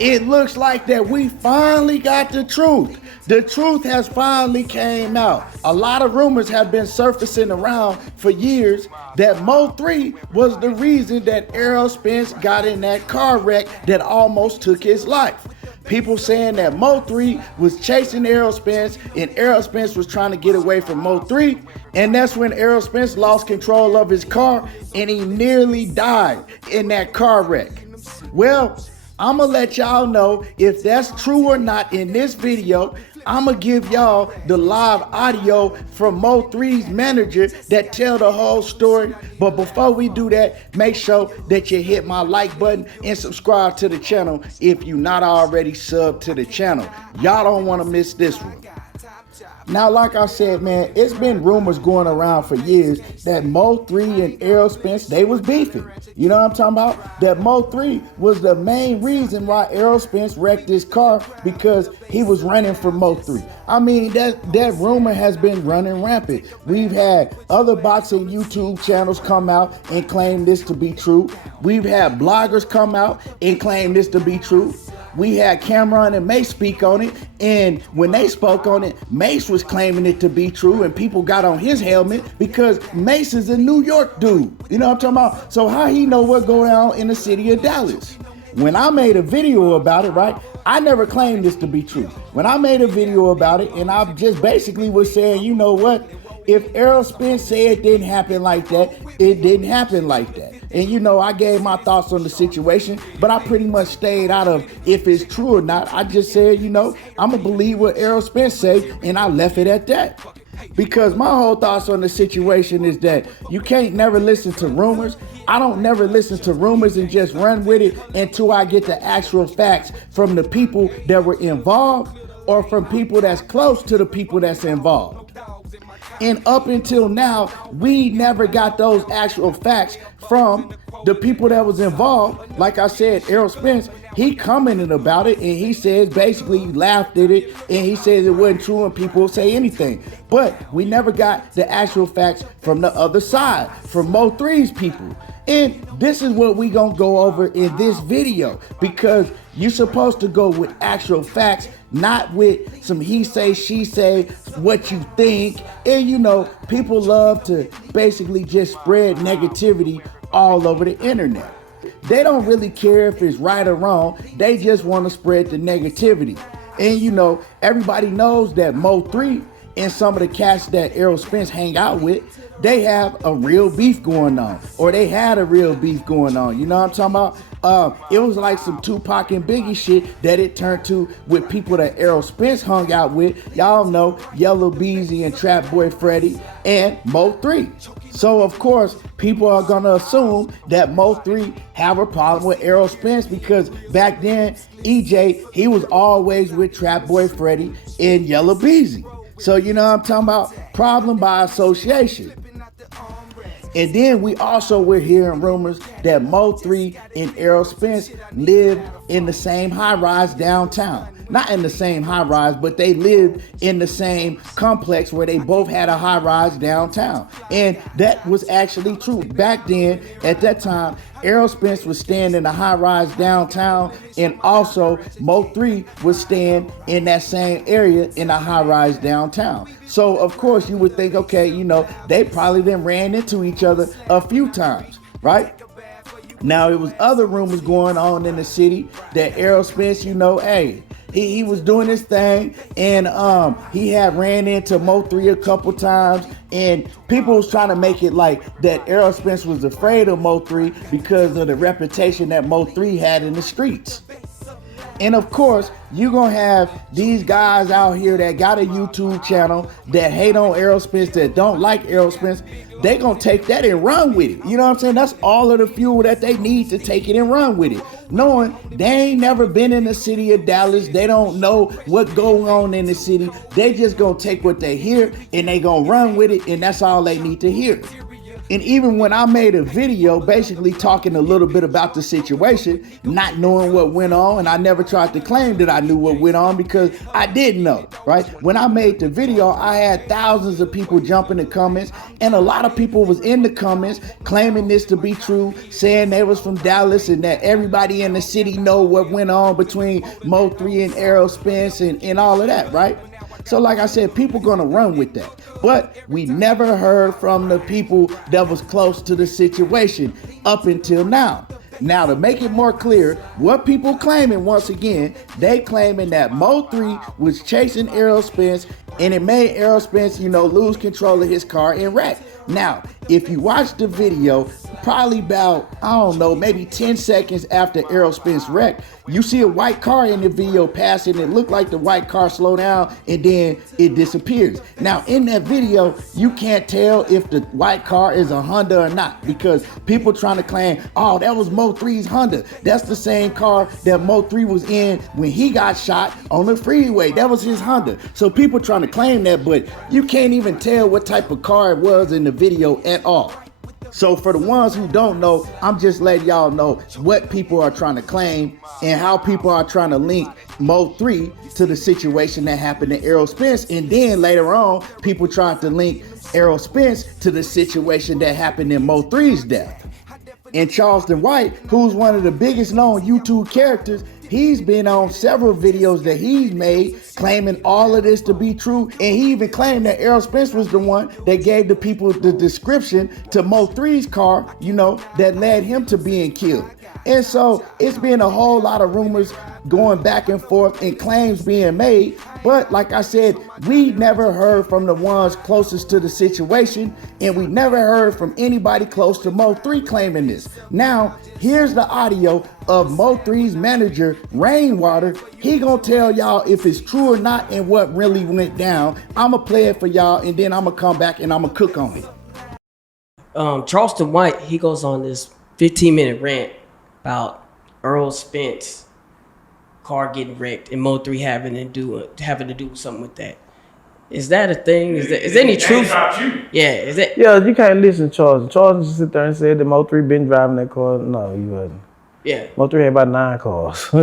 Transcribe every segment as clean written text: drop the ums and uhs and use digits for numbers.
It looks like that we finally got the truth. The truth has finally came out. A lot of rumors have been surfacing around for years that MO3 was the reason that Errol Spence got in that car wreck that almost took his life. People saying that MO3 was chasing Errol Spence and Errol Spence was trying to get away from MO3. And that's when Errol Spence lost control of his car and he nearly died in that car wreck. Well, I'm gonna let y'all know if that's true or not in this video. I'm gonna give y'all the live audio from MO3's manager that tell the whole story. But before we do that, make sure that you hit my like button and subscribe to the channel if you're not already subbed to the channel. Y'all don't want to miss this one. Now, like I said, man, it's been rumors going around for years that MO3 and Errol Spence, they was beefing. You know what I'm talking about? That MO3 was the main reason why Errol Spence wrecked his car because he was running for MO3. I mean, that rumor has been running rampant. We've had other boxing YouTube channels come out and claim this to be true. We've had bloggers come out and claim this to be true. We had Cameron and Mace speak on it, and when they spoke on it, Mace was claiming it to be true, and people got on his helmet because Mace is a New York dude. You know what I'm talking about? So how he know what go down in the city of Dallas? When I made a video about it, right, I never claimed this to be true. When I made a video about it, and I just basically was saying, you know what? If Errol Spence said it didn't happen like that, it didn't happen like that. And you know, I gave my thoughts on the situation, but I pretty much stayed out of if it's true or not. I just said, you know, I'm gonna believe what Errol Spence say, and I left it at that. Because my whole thoughts on the situation is that you can't never listen to rumors. I don't never listen to rumors and just run with it until I get the actual facts from the people that were involved or from people that's close to the people that's involved. And up until now, we never got those actual facts from the people that was involved. Like I said, Errol Spence, he commented about it and he says basically he laughed at it and he says it wasn't true and people say anything. But we never got the actual facts from the other side, from Mo3's people. And this is what we gonna go over in this video because you're supposed to go with actual facts, not with some he say, she say, what you think. And you know, people love to basically just spread negativity all over the internet. They don't really care if it's right or wrong. They just want to spread the negativity. And you know, everybody knows that Mo3 and some of the cats that Errol Spence hang out with, they have a real beef going on, or they had a real beef going on. You know what I'm talking about? It was like some Tupac and Biggie shit that it turned to with people that Errol Spence hung out with. Y'all know Yellow Beezy and Trap Boy Freddy and Mo3. So of course, people are gonna assume that Mo3 have a problem with Errol Spence because back then, EJ, he was always with Trap Boy Freddy and Yellow Beezy. So you know what I'm talking about? Problem by association. And then we also were hearing rumors that Mo3 and Errol Spence lived in the same high-rise downtown. Not in the same high-rise, but they lived in the same complex where they both had a high-rise downtown. And that was actually true. Back then, at that time, Errol Spence was staying in a high-rise downtown, and also Mo3 was staying in that same area in a high-rise downtown. So, of course, you would think, okay, you know, they probably then ran into each other a few times, right? Now, it was other rumors going on in the city that Errol Spence, you know, hey, he was doing his thing, and he had ran into Mo3 a couple times, and people was trying to make it like that Errol Spence was afraid of Mo3 because of the reputation that Mo3 had in the streets. And of course, you're gonna have these guys out here that got a YouTube channel that hate on Errol Spence, that don't like Errol Spence. They gonna take that and run with it. You know what I'm saying? That's all of the fuel that they need to take it and run with it. Knowing they ain't never been in the city of Dallas. They don't know what going on in the city. They just gonna take what they hear and they gonna run with it, and that's all they need to hear. And even when I made a video basically talking a little bit about the situation, not knowing what went on, and I never tried to claim that I knew what went on because I didn't know, right? When I made the video, I had thousands of people jump in the comments, and a lot of people was in the comments claiming this to be true, saying they was from Dallas and that everybody in the city know what went on between MO3 and Errol Spence and all of that, right? So like I said, people gonna run with that. But we never heard from the people that was close to the situation up until now. Now, to make it more clear, what people claiming, once again, they claiming that Mo3 was chasing Errol Spence and it made Errol Spence, lose control of his car and wreck. Now, if you watch the video, probably about, maybe 10 seconds after Errol Spence wrecked, you see a white car in the video passing. It looked like the white car slowed down and then it disappears. Now, in that video, you can't tell if the white car is a Honda or not because people trying to claim, oh, that was Mo3's Honda. That's the same car that Mo3 was in when he got shot on the freeway. That was his Honda. So people trying to claim that, but you can't even tell what type of car it was in the video at all. So for the ones who don't know, I'm just letting y'all know what people are trying to claim and how people are trying to link Mo3 to the situation that happened to Errol Spence. And then later on, people tried to link Errol Spence to the situation that happened in Mo3's death. And Charleston White, who's one of the biggest known YouTube characters, he's been on several videos that he's made claiming all of this to be true. And he even claimed that Errol Spence was the one that gave the people the description to Mo3's car, that led him to being killed. And so it's been a whole lot of rumors going back and forth and claims being made. But like I said, we never heard from the ones closest to the situation, and we never heard from anybody close to Mo3 claiming this. Now, here's the audio of Mo3's manager, Rainwater. He gonna tell y'all if it's true or not and what really went down. I'ma play it for y'all, and then I'ma come back and I'ma cook on it. Charleston White, he goes on this 15-minute rant about Errol Spence car getting wrecked and Mo3 having to do something with that. Is that a thing? Is there any truth? Yeah, is that? Yeah, you can't listen to Charles. Charles just sit there and said that Mo3 been driving that car. No, you wasn't. Yeah. Mo3 had about 9 cars. So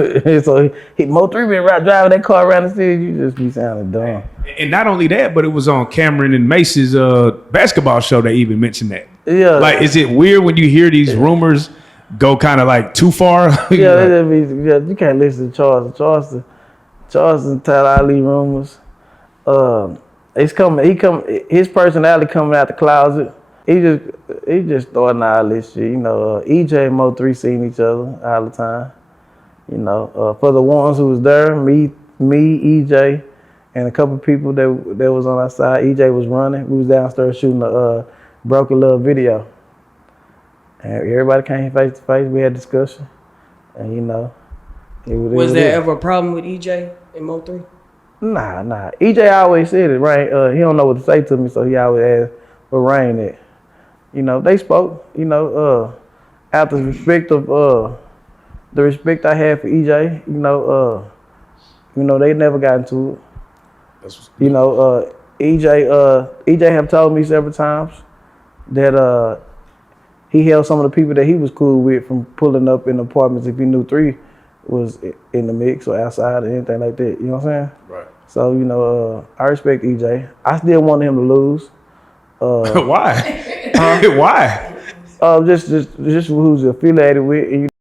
Mo3 been driving that car around the city. You just be sounding dumb. And not only that, but it was on Cameron and Mace's basketball show. They even mentioned that. Yeah. Like, is it weird when you hear these rumors go kind of like too far? Yeah, you can't listen to Charles. Charles and tell all these rumors. It's coming. His personality coming out the closet. He just starting all this shit. EJ and Mo3 seeing each other all the time. For the ones who was there, me, EJ, and a couple people that was on our side. EJ was running. We was downstairs shooting a Broken Love video. And everybody came face to face. We had discussion, and was there ever a problem with EJ and Mo3? Nah. EJ always said it, right? He don't know what to say to me, so he always asked for Rain at. They spoke. Out of respect of the respect I had for EJ. They never got into it. EJ have told me several times that he held some of the people that he was cool with from pulling up in apartments if he knew 3 was in the mix or outside or anything like that. You know what I'm saying? Right. So, I respect EJ. I still want him to lose. Why? Why? Just who's affiliated with.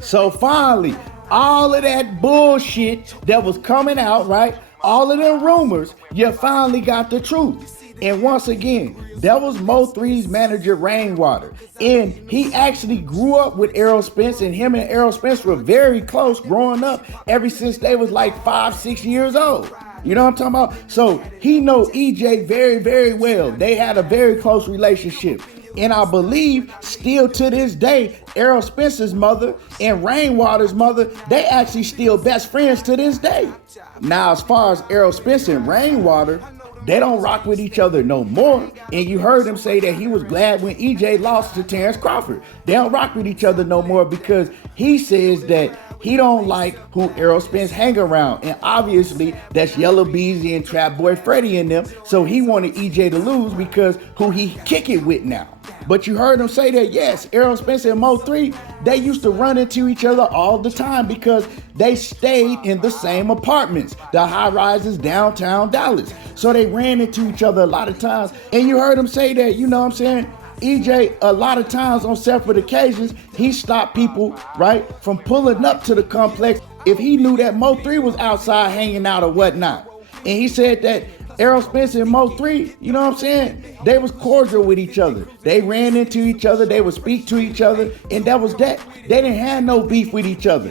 So finally, all of that bullshit that was coming out, right? All of them rumors, you finally got the truth. And once again, that was Mo3's manager, Rainwater. And he actually grew up with Errol Spence, and him and Errol Spence were very close growing up ever since they was like 5-6 years old. You know what I'm talking about? So he know EJ very, very well. They had a very close relationship. And I believe still to this day, Errol Spence's mother and Rainwater's mother, they actually still best friends to this day. Now, as far as Errol Spence and Rainwater, they don't rock with each other no more. And you heard him say that he was glad when EJ lost to Terrence Crawford. They don't rock with each other no more because he says that He don't like who Errol Spence hang around. And obviously, that's Yellow Beezy and Trap Boy Freddy in them. So he wanted EJ to lose because who he kick it with now. But you heard him say that, yes, Errol Spence and MO3, they used to run into each other all the time because they stayed in the same apartments, the high rises downtown Dallas. So they ran into each other a lot of times. And you heard him say that, you know what I'm saying? EJ, a lot of times on separate occasions, he stopped people, right, from pulling up to the complex if he knew that Mo3 was outside hanging out or whatnot. And he said that Errol Spence and Mo3, you know what I'm saying? They was cordial with each other. They ran into each other. They would speak to each other. And that was that. They didn't have no beef with each other.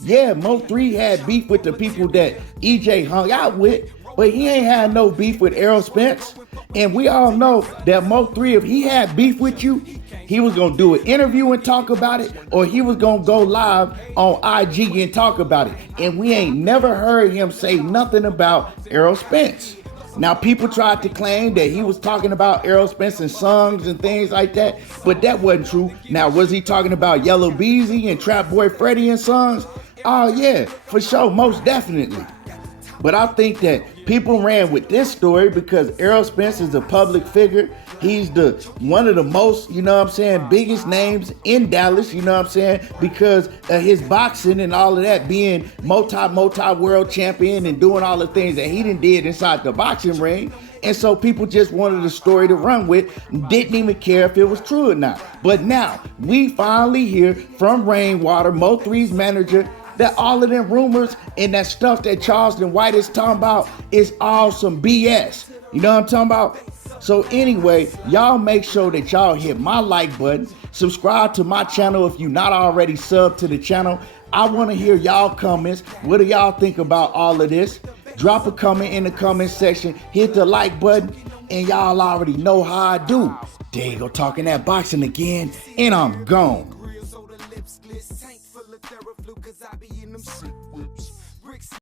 Yeah, Mo3 had beef with the people that EJ hung out with, but he ain't had no beef with Errol Spence. And we all know that Mo3, if he had beef with you, he was going to do an interview and talk about it, or he was going to go live on IG and talk about it. And we ain't never heard him say nothing about Errol Spence. Now, people tried to claim that he was talking about Errol Spence and songs and things like that, but that wasn't true. Now, was he talking about Yellow Beezy and Trap Boy Freddy and songs? Oh, yeah, for sure, most definitely. But I think that people ran with this story because Errol Spence is a public figure. He's one of the most, you know what I'm saying, biggest names in Dallas, you know what I'm saying, because of his boxing and all of that, being multi world champion and doing all the things that he did inside the boxing ring. And so people just wanted a story to run with, didn't even care if it was true or not. But now we finally hear from Rainwater, Mo3's manager, that all of them rumors and that stuff that Charleston White is talking about is all some BS. You know what I'm talking about? So anyway, y'all make sure that y'all hit my like button, subscribe to my channel if you're not already subbed to the channel. I want to hear y'all comments. What do y'all think about all of this? Drop a comment in the comment section, hit the like button, and y'all already know how I do. There you go, talking that boxing again, and I'm gone.